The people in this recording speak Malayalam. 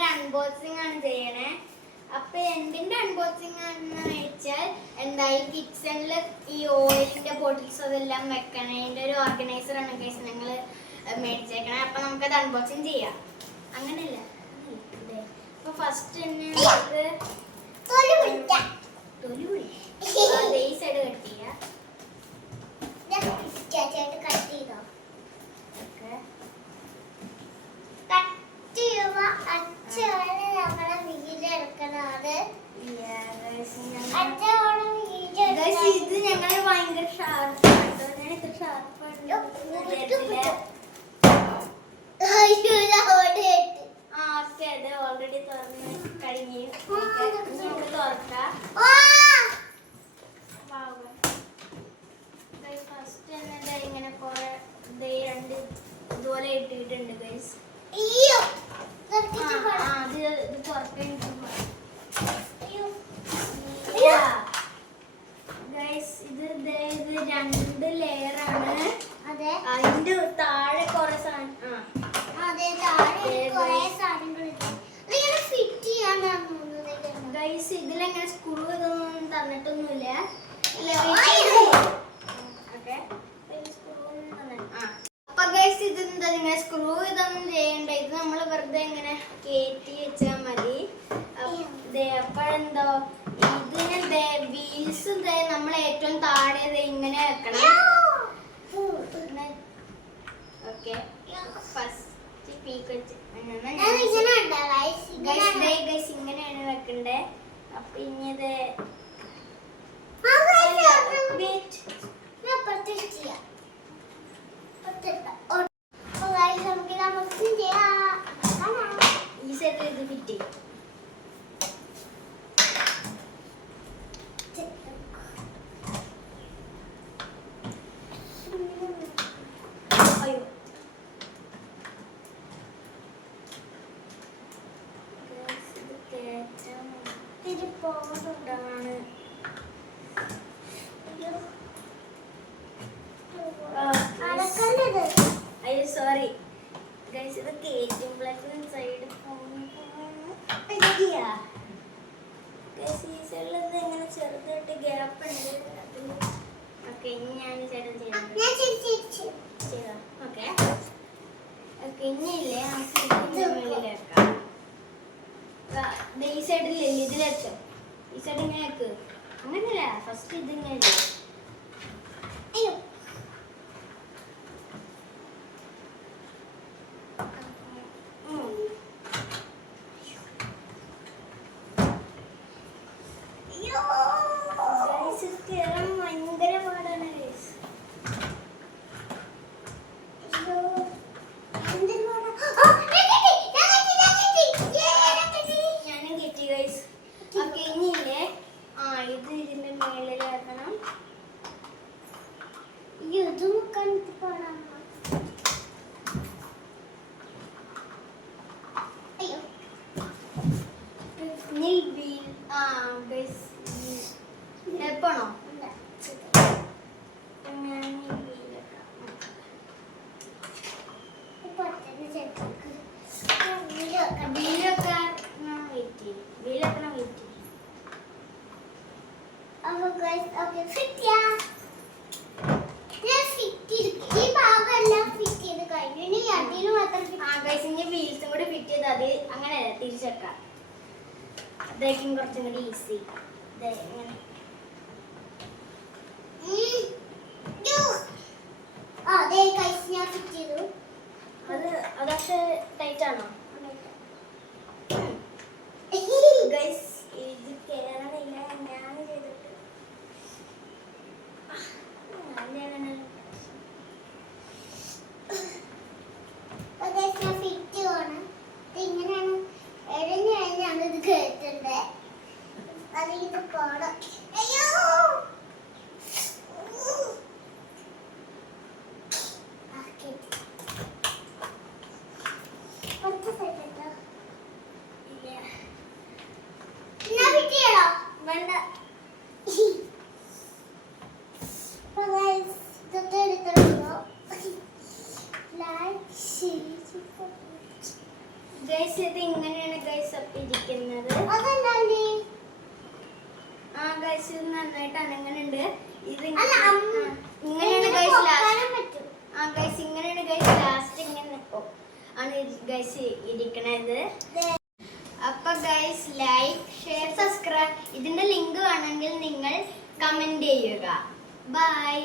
ഇന്നൊരു അൺബോക്സിംഗ് ആണ് ചെയ്യണേ. അപ്പൊ എന്തിന്റെ അൺബോക്സിംഗ് ആണെന്ന് വെച്ചാൽ എന്താ ഈ കിച്ചണില് ഈ ഓയിലിന്റെ ബോട്ടിൽസ് അതെല്ലാം വെക്കണതിന്റെ ഒരു ഓർഗനൈസർ ആണ് ഗൈസ് ഞങ്ങള് മേടിച്ചേക്കണേ. അപ്പൊ നമുക്കത് അൺബോക്സിംഗ് ചെയ്യാം. അങ്ങനെയല്ല, അപ്പൊ ഫസ്റ്റ് തന്നെ നമുക്ക് ഈ സൈഡ് കട്ട് ചെയ്യാം. ഇത് ഞങ്ങൾ ഭയങ്കര ഷാർപ്പാണ്. ഞാൻ ഇത്ര ഷാർപ്പാണ് ഓൾറെഡി തുറന്ന് കഴിഞ്ഞ് നമുക്ക് തുറക്കാം. ഫസ്റ്റ് തന്നെ ഇങ്ങനെ കുറെ രണ്ട് ഇതുപോലെ ഇട്ടിട്ടുണ്ട് ഗൈസ്. ഇത് തുറക്കാൻ ഗൈസ് ഇത് രണ്ട് ലെയർ ആണ്. അതിന്റെ താഴെ കുറെ ഗൈസ് ഇതിലെങ്ങനെ സ്ക്രൂ ഇതൊന്നും തന്നിട്ടൊന്നുമില്ല. അപ്പൊ ഗൈസ് ഇതെന്താ നിങ്ങൾ സ്ക്രൂ ഇതൊന്നും ചെയ്യണ്ട. ഇത് നമ്മൾ വെറുതെ ഇങ്ങനെ കയറ്റി വെച്ചാൽ മതി. അപ്പോഴെന്തോ ഇതിനെ വീൽസ് നമ്മൾ ഏറ്റവും താഴെ ഇങ്ങനെ വെക്കണം. ഓക്കെ ഫസ്റ്റ് പീക്ക് വെച്ച് ഇങ്ങനെയാണ് വെക്കണ്ടേ. അപ്പൊ ഇനി ഇത് ഈ സൈഡിൽ ഇത് ഫിറ്റ് ചെയ്യും. സോറി ഗൈസ് ഇത് കേറ്റുമ്പോഴേക്കും സൈഡ് ഈ സൈഡിൽ ഇങ്ങനെ ചെറുതായിട്ട് ഗ്യാപ്പ് ഉണ്ട്. ഓക്കെ ഇനി ഞാൻ സൈഡ് ചെയ്യാം. ഓക്കെ ഓക്കെ ഇനിയില്ലേ നമുക്ക് വെളിയിലേക്കാം. ഈ സൈഡിൽ ഇതിലെത്തും. ഈ സൈഡ് ഇങ്ങനെ വെക്ക്. അങ്ങനെയല്ല, ഫസ്റ്റ് ഇതിങ്ങനെ ഭയങ്കര പാടാണ്. ഞാനും കിട്ടി ഗൈസ്. ഓക്കെ ഇനിയില്ലേ ഇത് ഇതിന്റെ മേളിൽ വെക്കണം. ഇത് മുക്കാൻ പോണം. എപ്പോണോ വീൽസും കൂടി ഫിറ്റ് ചെയ്ത് അത് അങ്ങനെ തിരിച്ചേക്കാം. അതായിരിക്കും കുറച്ചും കൂടി ഈസി. അതൊക്കെ ടൈറ്റ് ആണോ ഗൈസ്? ഇത് കേറണില്ല. ഞാൻ ചെയ്തിട്ട് ഇങ്ങനെയാണ് എഴഞ്ഞ് കഴിഞ്ഞാണ് ഇത് കേട്ടത്. അത് ഇത് പാടാം. അയ്യോ കുറച്ച് ഗൈസ് ഇത് ഇങ്ങനെയാണ് ഗൈസ് അപ്പൊ ഇരിക്കുന്നത്. ആ ഗൈസ് ഇത് നന്നായിട്ട് അനങ്ങനുണ്ട്. ഇത് ഇങ്ങനെയാണ് ഗൈസ് ലാസ്റ്റ്. ആ ഗൈസ് ഇങ്ങനെയാണ് ഗൈസ് ലാസ്റ്റ് ഇങ്ങനെ ആണ് ഗൈസ് ഇരിക്കണത്. അപ്പൊ ഗൈസ് ലൈക്ക് ഷെയർ സബ്സ്ക്രൈബ് ഇതിന്റെ ലിങ്ക് വേണമെങ്കിൽ നിങ്ങൾ കമന്റ് ചെയ്യുക. ബൈ.